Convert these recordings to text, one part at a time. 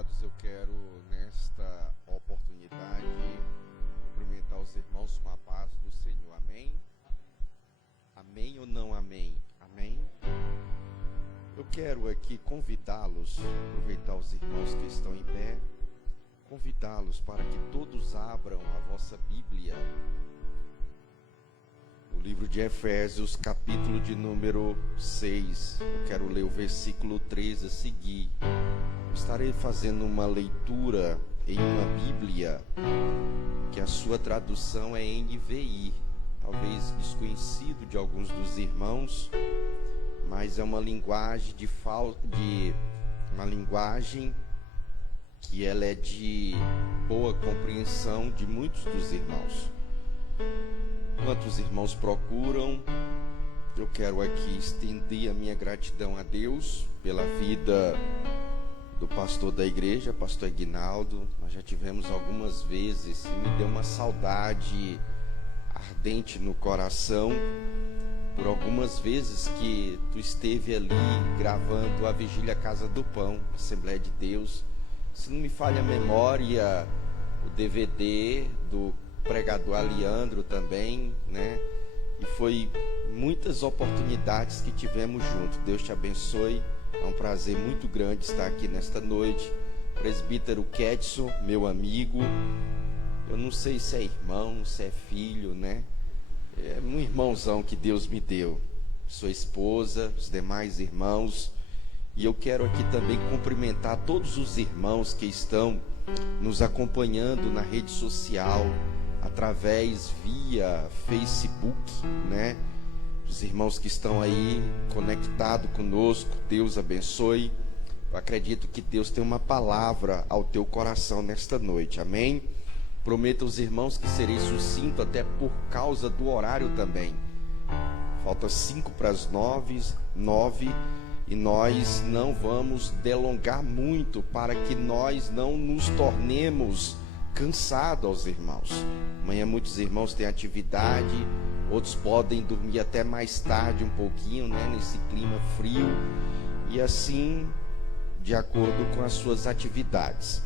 amados, eu quero nesta oportunidade cumprimentar os irmãos com a paz do Senhor. Amém? Amém ou não amém? Amém? Eu quero aqui convidá-los, aproveitar os irmãos que estão em pé, convidá-los para que todos abram a vossa Bíblia. O livro de Efésios, capítulo de número 6. Eu quero ler o versículo 13 a seguir. Estarei fazendo uma leitura em uma Bíblia que a sua tradução é NVI, talvez desconhecido de alguns dos irmãos, mas é uma linguagem uma linguagem que ela é de boa compreensão de muitos dos irmãos. Enquanto os irmãos procuram, eu quero aqui estender a minha gratidão a Deus pela vida do pastor da igreja, pastor Aguinaldo. Nós já tivemos algumas vezes e me deu uma saudade ardente no coração por algumas vezes que tu esteve ali gravando a Vigília Casa do Pão, Assembleia de Deus. Se não me falha a memória, o DVD do pregador Aliandro também, né? E foi muitas oportunidades que tivemos juntos. Deus te abençoe. É um prazer muito grande estar aqui nesta noite. Presbítero Kedson, meu amigo, eu não sei se é irmão, se é filho, né? É um irmãozão que Deus me deu. Sua esposa, os demais irmãos. E eu quero aqui também cumprimentar todos os irmãos que estão nos acompanhando na rede social, através via Facebook, né? Os irmãos que estão aí conectados conosco, Deus abençoe. Eu acredito que Deus tem uma palavra ao teu coração nesta noite, amém? Prometo aos irmãos que serei sucinto, até por causa do horário também. Falta 5 para as 9, e nós não vamos delongar muito para que nós não nos tornemos cansados aos irmãos. Amanhã muitos irmãos têm atividade, outros podem dormir até mais tarde um pouquinho, né, nesse clima frio, e assim, de acordo com as suas atividades.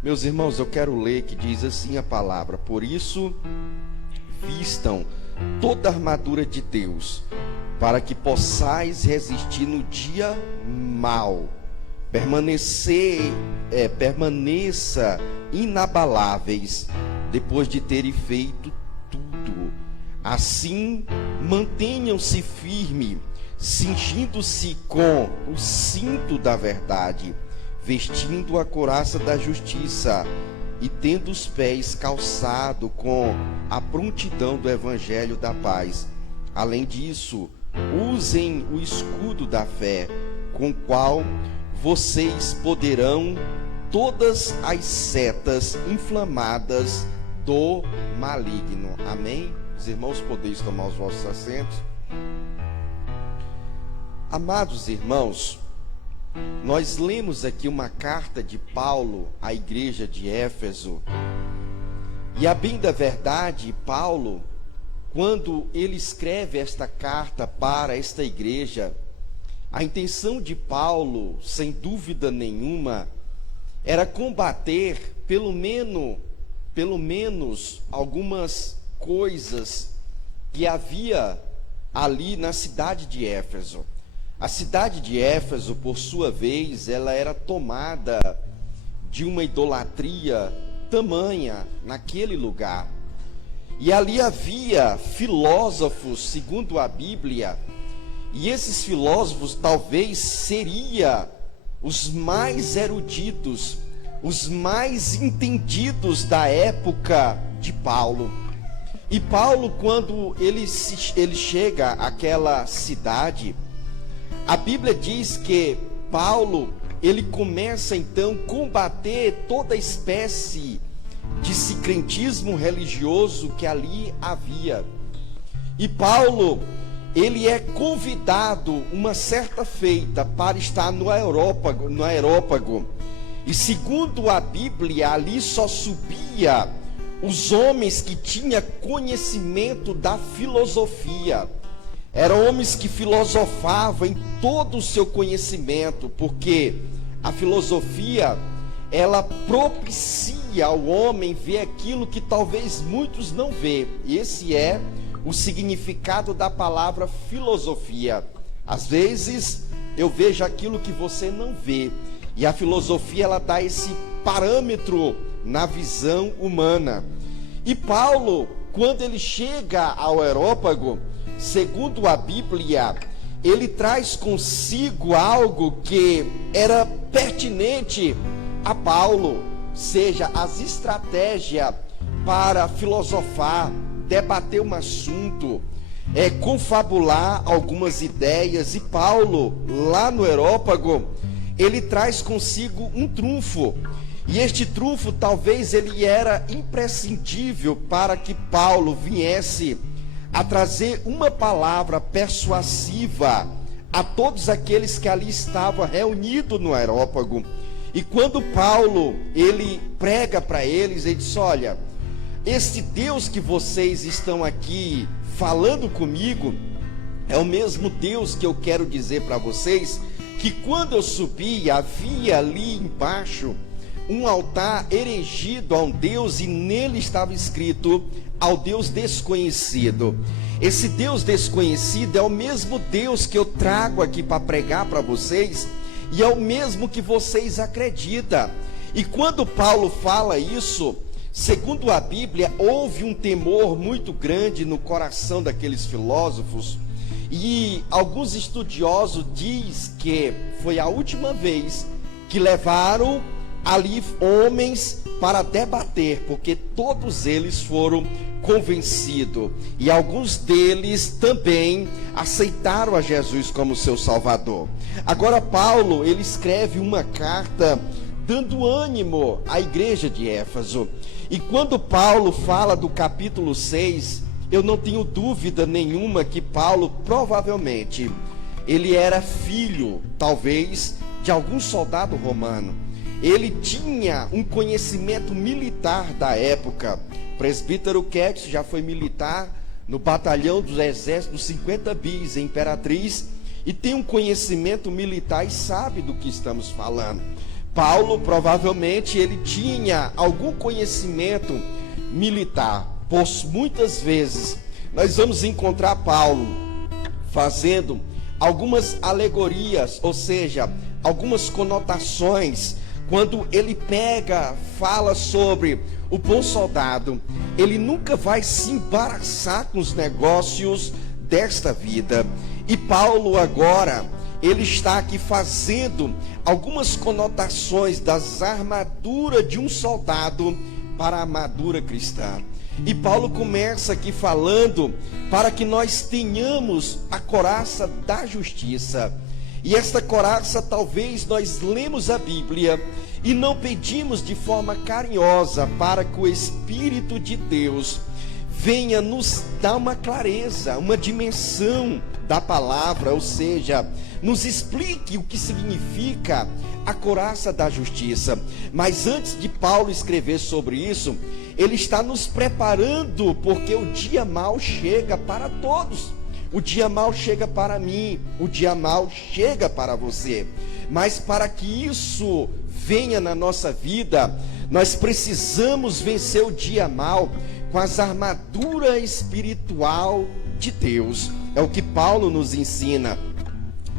Meus irmãos, eu quero ler que diz assim a palavra: por isso, vistam toda a armadura de Deus, para que possais resistir no dia mau, permaneça inabaláveis, depois de terem feito tudo. Assim, mantenham-se firmes, cingindo-se com o cinto da verdade, vestindo a couraça da justiça e tendo os pés calçados com a prontidão do evangelho da paz. Além disso, usem o escudo da fé, com o qual vocês poderão todas as setas inflamadas do maligno. Amém? Os irmãos, podeis tomar os vossos assentos. Amados irmãos, nós lemos aqui uma carta de Paulo à igreja de Éfeso. E a bem da verdade, Paulo, quando ele escreve esta carta para esta igreja, a intenção de Paulo, sem dúvida nenhuma, era combater pelo menos algumas coisas que havia ali na cidade de Éfeso. A cidade de Éfeso, por sua vez, ela era tomada de uma idolatria tamanha naquele lugar. E ali havia filósofos, segundo a Bíblia, e esses filósofos talvez seriam os mais eruditos, os mais entendidos da época de Paulo. E Paulo, quando ele chega àquela cidade, a Bíblia diz que Paulo, ele começa então a combater toda espécie de sincretismo religioso que ali havia. E Paulo, ele é convidado uma certa feita para estar no aerópago. E segundo a Bíblia, ali só subia os homens que tinham conhecimento da filosofia. Eram homens que filosofavam em todo o seu conhecimento, porque a filosofia ela propicia ao homem ver aquilo que talvez muitos não vê. Esse é o significado da palavra filosofia. Às vezes eu vejo aquilo que você não vê, e a filosofia ela dá esse parâmetro na visão humana. E Paulo, quando ele chega ao Areópago, segundo a Bíblia, ele traz consigo algo que era pertinente a Paulo, seja as estratégias para filosofar, debater um assunto, confabular algumas ideias. E Paulo, lá no Areópago, ele traz consigo um trunfo. E este trunfo talvez ele era imprescindível para que Paulo viesse a trazer uma palavra persuasiva a todos aqueles que ali estavam reunidos no Areópago. E quando Paulo, ele prega para eles, ele diz: olha, este Deus que vocês estão aqui falando comigo, é o mesmo Deus que eu quero dizer para vocês, que quando eu subi, havia ali embaixo um altar erigido a um Deus, e nele estava escrito: ao Deus desconhecido. Esse Deus desconhecido é o mesmo Deus que eu trago aqui para pregar para vocês, e é o mesmo que vocês acreditam. E quando Paulo fala isso, segundo a Bíblia, houve um temor muito grande no coração daqueles filósofos, e alguns estudiosos dizem que foi a última vez que levaram ali homens para debater, porque todos eles foram convencidos, e alguns deles também aceitaram a Jesus como seu Salvador. Agora Paulo, ele escreve uma carta dando ânimo à igreja de Éfeso, e quando Paulo fala do capítulo 6, eu não tenho dúvida nenhuma que Paulo provavelmente ele era filho, talvez, de algum soldado romano. Ele tinha um conhecimento militar da época. O presbítero Ketz já foi militar no batalhão dos exércitos 50 bis, em Imperatriz, e tem um conhecimento militar e sabe do que estamos falando. Paulo, provavelmente, ele tinha algum conhecimento militar, pois muitas vezes nós vamos encontrar Paulo fazendo algumas alegorias, ou seja, algumas conotações. Quando ele fala sobre o bom soldado, ele nunca vai se embaraçar com os negócios desta vida. E Paulo agora, ele está aqui fazendo algumas conotações das armaduras de um soldado para a armadura cristã. E Paulo começa aqui falando para que nós tenhamos a couraça da justiça. E esta couraça, talvez nós lemos a Bíblia e não pedimos de forma carinhosa para que o Espírito de Deus venha nos dar uma clareza, uma dimensão da palavra, ou seja, nos explique o que significa a couraça da justiça. Mas antes de Paulo escrever sobre isso, ele está nos preparando, porque o dia mau chega para todos. O dia mau chega para mim, o dia mau chega para você. Mas para que isso venha na nossa vida, nós precisamos vencer o dia mau com as armaduras espiritual de Deus. É o que Paulo nos ensina.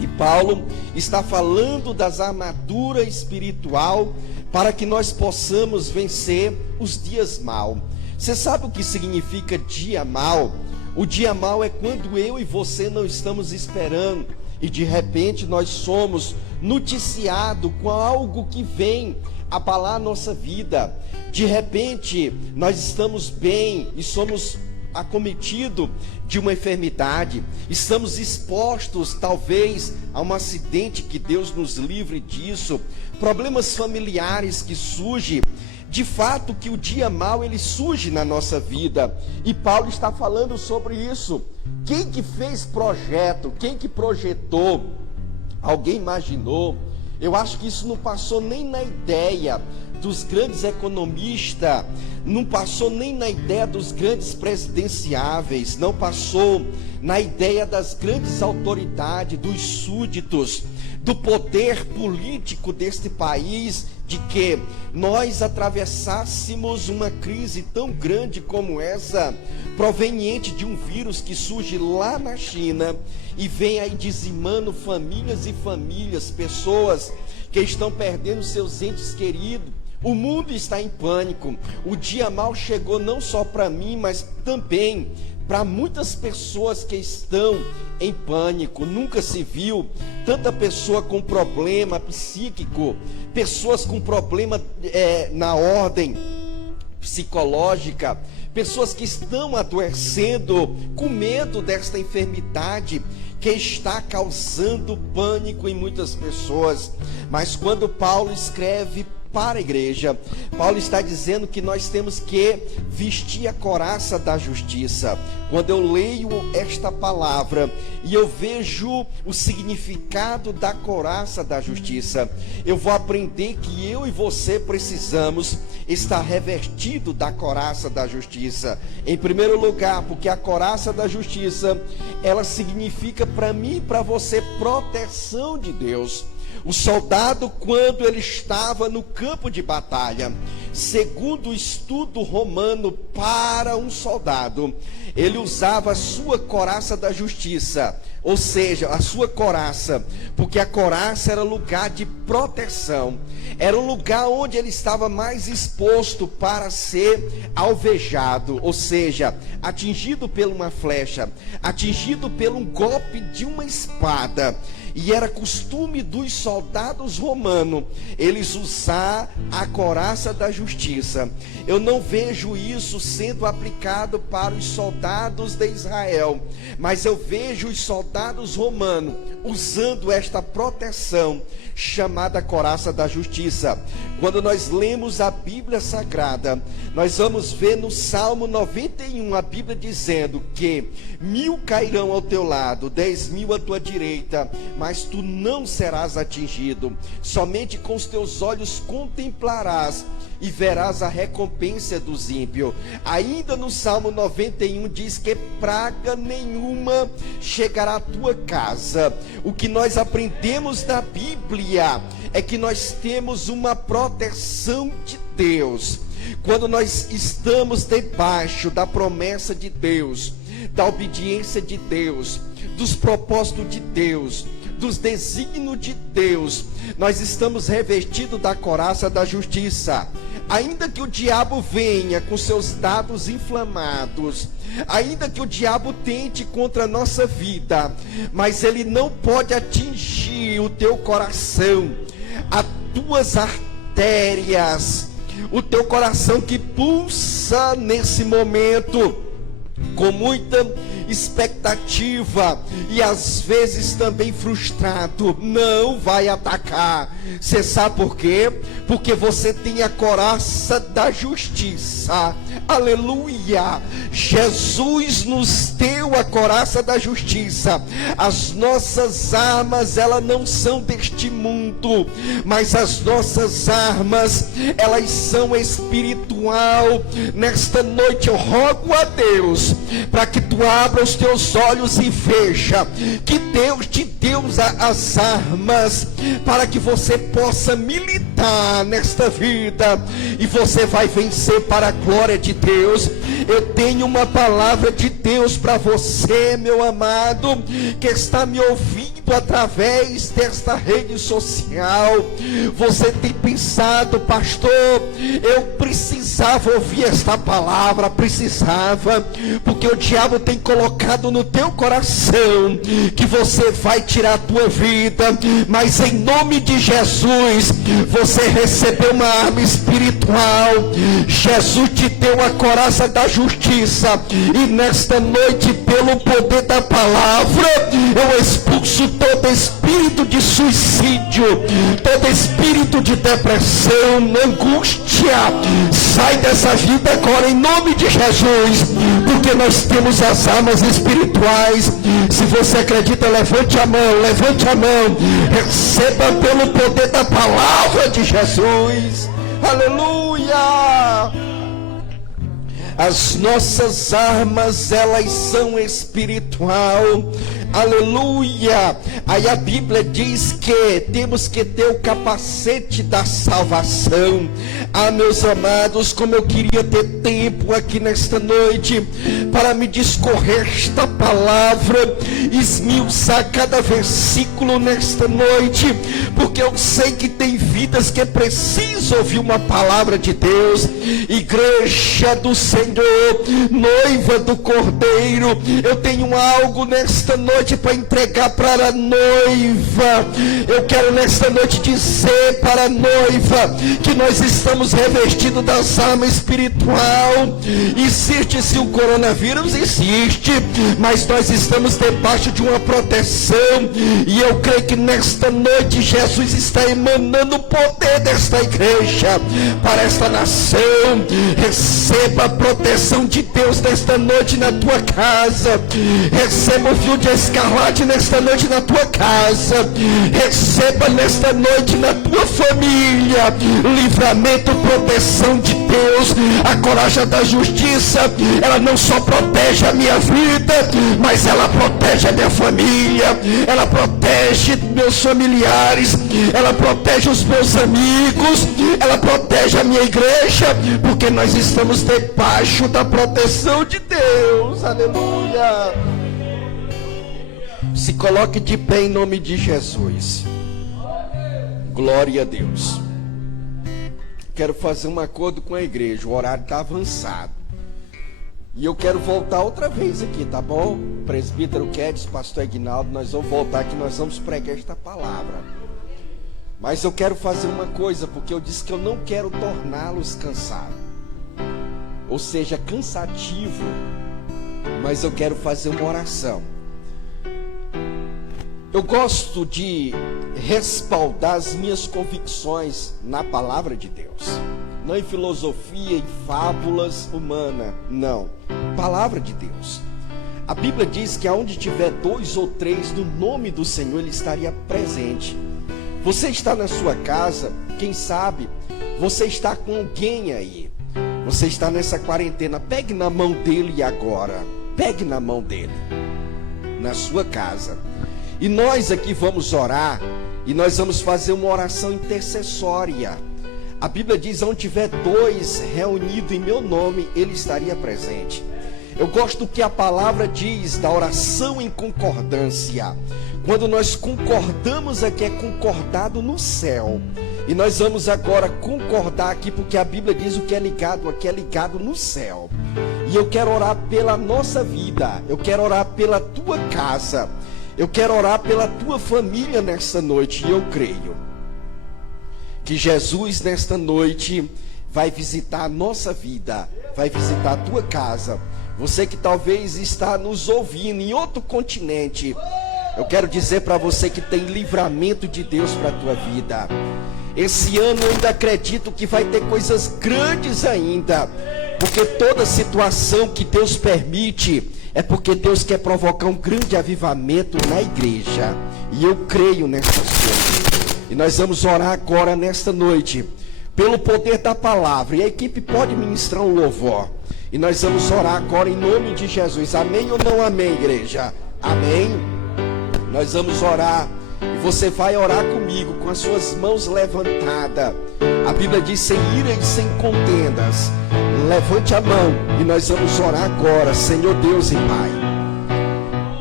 E Paulo está falando das armaduras espiritual para que nós possamos vencer os dias maus. Você sabe o que significa dia mau? O dia mau é quando eu e você não estamos esperando e de repente nós somos noticiados com algo que vem abalar a nossa vida. De repente nós estamos bem e somos acometidos de uma enfermidade, estamos expostos talvez a um acidente, que Deus nos livre disso, problemas familiares que surgem. De fato que o dia mau ele surge na nossa vida, e Paulo está falando sobre isso. Quem que fez projeto, quem que projetou, alguém imaginou? Eu acho que isso não passou nem na ideia dos grandes economistas, não passou nem na ideia dos grandes presidenciáveis, não passou na ideia das grandes autoridades, dos súditos, do poder político deste país, de que nós atravessássemos uma crise tão grande como essa, proveniente de um vírus que surge lá na China e vem aí dizimando famílias e famílias, pessoas que estão perdendo seus entes queridos. O mundo está em pânico. O dia mal chegou não só para mim, mas também para muitas pessoas que estão em pânico. Nunca se viu tanta pessoa com problema psíquico, pessoas com problema na ordem psicológica, pessoas que estão adoecendo com medo desta enfermidade que está causando pânico em muitas pessoas. Mas quando Paulo escreve para a igreja, Paulo está dizendo que nós temos que vestir a couraça da justiça. Quando eu leio esta palavra e eu vejo o significado da couraça da justiça, eu vou aprender que eu e você precisamos estar revestido da couraça da justiça. Em primeiro lugar, porque a couraça da justiça, ela significa para mim e para você proteção de Deus. O soldado, quando ele estava no campo de batalha, segundo o estudo romano, para um soldado, ele usava a sua couraça da justiça, ou seja, a sua couraça, porque a couraça era lugar de proteção, era um lugar onde ele estava mais exposto para ser alvejado, ou seja, atingido por uma flecha, atingido por um golpe de uma espada. E era costume dos soldados romanos eles usar a couraça da justiça. Eu não vejo isso sendo aplicado para os soldados de Israel, mas eu vejo os soldados romanos usando esta proteção chamada couraça da justiça. Quando nós lemos a Bíblia Sagrada, nós vamos ver no Salmo 91 a Bíblia dizendo que 1000 cairão ao teu lado, 10.000 à tua direita, mas tu não serás atingido. Somente com os teus olhos contemplarás e verás a recompensa dos ímpios. Ainda no Salmo 91 diz que praga nenhuma chegará à tua casa. O que nós aprendemos da Bíblia é que nós temos uma proteção de Deus. Quando nós estamos debaixo da promessa de Deus, da obediência de Deus, dos propósitos de Deus, dos desígnios de Deus, nós estamos revestidos da couraça da justiça. Ainda que o diabo venha com seus dados inflamados, ainda que o diabo tente contra a nossa vida, mas ele não pode atingir o teu coração, as tuas artérias, o teu coração que pulsa nesse momento com muita expectativa e às vezes também frustrado, não vai atacar. Você sabe por quê? Porque você tem a couraça da justiça. Aleluia! Jesus nos deu a couraça da justiça. As nossas armas, elas não são deste mundo, mas as nossas armas, elas são espiritual. Nesta noite eu rogo a Deus para que tu abra os teus olhos e veja que Deus te deu as armas para que você possa militar nesta vida e você vai vencer para a glória de Deus. Eu tenho uma palavra de Deus para você, meu amado, que está me ouvindo através desta rede social. Você tem pensado, pastor, eu precisava ouvir esta palavra, precisava, porque o diabo tem colocado no teu coração que você vai tirar a tua vida, mas em nome de Jesus, você recebeu uma arma espiritual. Jesus te deu a couraça da justiça, e nesta noite, pelo poder da palavra, eu expulso todo espírito de suicídio, todo espírito de depressão, angústia. Sai dessa vida agora em nome de Jesus, porque nós temos as armas espirituais. Se você acredita, levante a mão, receba pelo poder da palavra de Jesus. Aleluia! As nossas armas, elas são espiritual. Aleluia. Aí a Bíblia diz que temos que ter o capacete da salvação. Meus amados, como eu queria ter tempo aqui nesta noite para me discorrer esta palavra, esmiuçar cada versículo nesta noite, porque eu sei que tem vidas que precisam ouvir uma palavra de Deus. Igreja do Senhor, noiva do Cordeiro, eu tenho algo nesta noite para entregar para a noiva. Eu quero nesta noite dizer para a noiva que nós estamos revestidos das armas espiritual. Existe-se o coronavírus? Existe, mas nós estamos debaixo de uma proteção, e eu creio que nesta noite Jesus está emanando o poder desta igreja para esta nação. Receba a proteção de Deus nesta noite na tua casa. Receba o fio de escarlate nesta noite na tua casa. Receba nesta noite na tua família livramento, proteção de Deus. A coragem da justiça, ela não só protege a minha vida, mas ela protege a minha família, ela protege meus familiares, ela protege os meus amigos, ela protege a minha igreja, porque nós estamos debaixo da proteção de Deus. Aleluia. Se coloque de pé em nome de Jesus. Glória a Deus. Quero fazer um acordo com a igreja. O horário está avançado e eu quero voltar outra vez aqui, tá bom? Presbítero Kedes, pastor Aguinaldo, nós vamos voltar aqui, nós vamos pregar esta palavra. Mas eu quero fazer uma coisa, porque eu disse que eu não quero torná-los cansados, ou seja, cansativo, mas eu quero fazer uma oração. Eu gosto de respaldar as minhas convicções na palavra de Deus, não em filosofia e fábulas humanas, não, palavra de Deus. A Bíblia diz que aonde tiver 2 ou 3 no nome do Senhor, Ele estaria presente. Você está na sua casa, quem sabe você está com alguém aí, você está nessa quarentena, pegue na mão dele agora, pegue na mão dele, na sua casa. E nós aqui vamos orar, e nós vamos fazer uma oração intercessória. A Bíblia diz, onde tiver 2 reunidos em meu nome, Ele estaria presente. Eu gosto do que a palavra diz, da oração em concordância. Quando nós concordamos aqui, é concordado no céu. E nós vamos agora concordar aqui, porque a Bíblia diz o que é ligado aqui é ligado no céu. E eu quero orar pela nossa vida, eu quero orar pela tua casa, eu quero orar pela tua família nesta noite. E eu creio que Jesus nesta noite vai visitar a nossa vida, vai visitar a tua casa. Você que talvez está nos ouvindo em outro continente, eu quero dizer para você que tem livramento de Deus para a tua vida. Esse ano eu ainda acredito que vai ter coisas grandes ainda, porque toda situação que Deus permite é porque Deus quer provocar um grande avivamento na igreja. E eu creio nessas coisas. E nós vamos orar agora nesta noite, pelo poder da palavra. E a equipe pode ministrar um louvor. E nós vamos orar agora em nome de Jesus. Amém ou não amém, igreja? Amém? Nós vamos orar. E você vai orar comigo com as suas mãos levantadas. A Bíblia diz, sem ira e sem contendas. Levante a mão e nós vamos orar agora. Senhor Deus e Pai,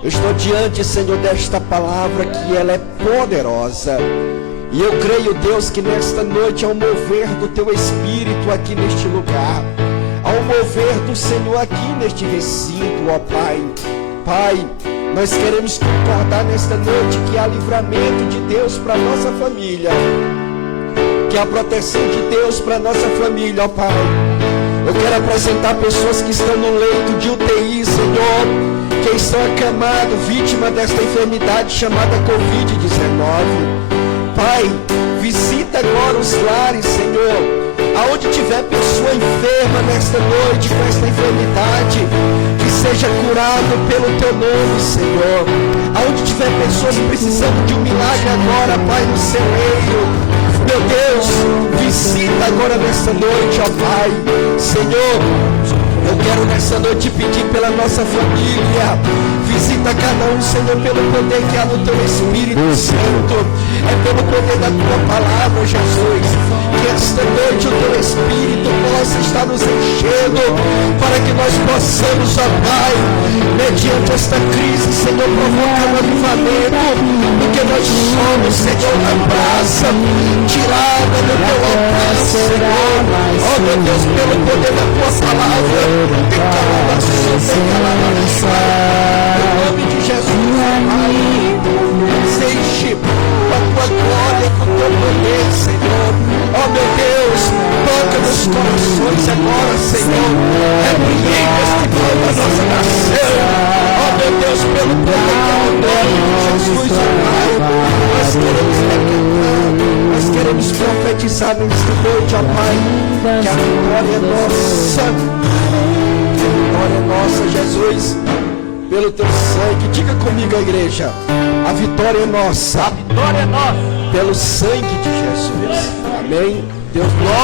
eu estou diante, Senhor, desta palavra que ela é poderosa. E eu creio, Deus, que nesta noite, ao mover do Teu Espírito aqui neste lugar, ao mover do Senhor aqui neste recinto, ó Pai, Pai, nós queremos concordar nesta noite que há livramento de Deus para a nossa família, que há proteção de Deus para a nossa família, ó Pai. Eu quero apresentar pessoas que estão no leito de UTI, Senhor, que estão acamados, vítima desta enfermidade chamada Covid-19. Pai, visita agora os lares, Senhor, aonde tiver pessoa enferma nesta noite com esta enfermidade, que seja curado pelo Teu nome, Senhor. Aonde tiver pessoas precisando de um milagre agora, Pai, no seu meio, meu Deus, visita agora nesta noite, ó Pai, Senhor. Eu quero nessa noite pedir pela nossa família. Visita cada um, Senhor, pelo poder que há no Teu Espírito Santo. É pelo poder da Tua palavra, Jesus. Que esta noite o Teu Espírito possa estar nos enchendo, para que nós possamos, ó Pai, mediante esta crise, Senhor, provocar um avivamento, porque nós somos, Senhor, a brasa tirada do Teu altar, Senhor. Ó meu Deus, pelo poder da Tua palavra, tem em nome de Jesus, Pai, nos enche com a Tua glória, com o Teu poder, Senhor. Ó meu Deus, toca nos corações agora, Senhor. Repreende este mal da nossa nação. Ó meu Deus, pelo poder que é o nome de Jesus, ó Pai, nós queremos decretar, nós queremos profetizar nesta noite, ó Pai, que a vitória é nossa. Que a vitória é nossa, Jesus, pelo Teu sangue. Diga comigo, a igreja: a vitória é nossa. A vitória é nossa. Pelo sangue de Jesus. Amém. Deus glória.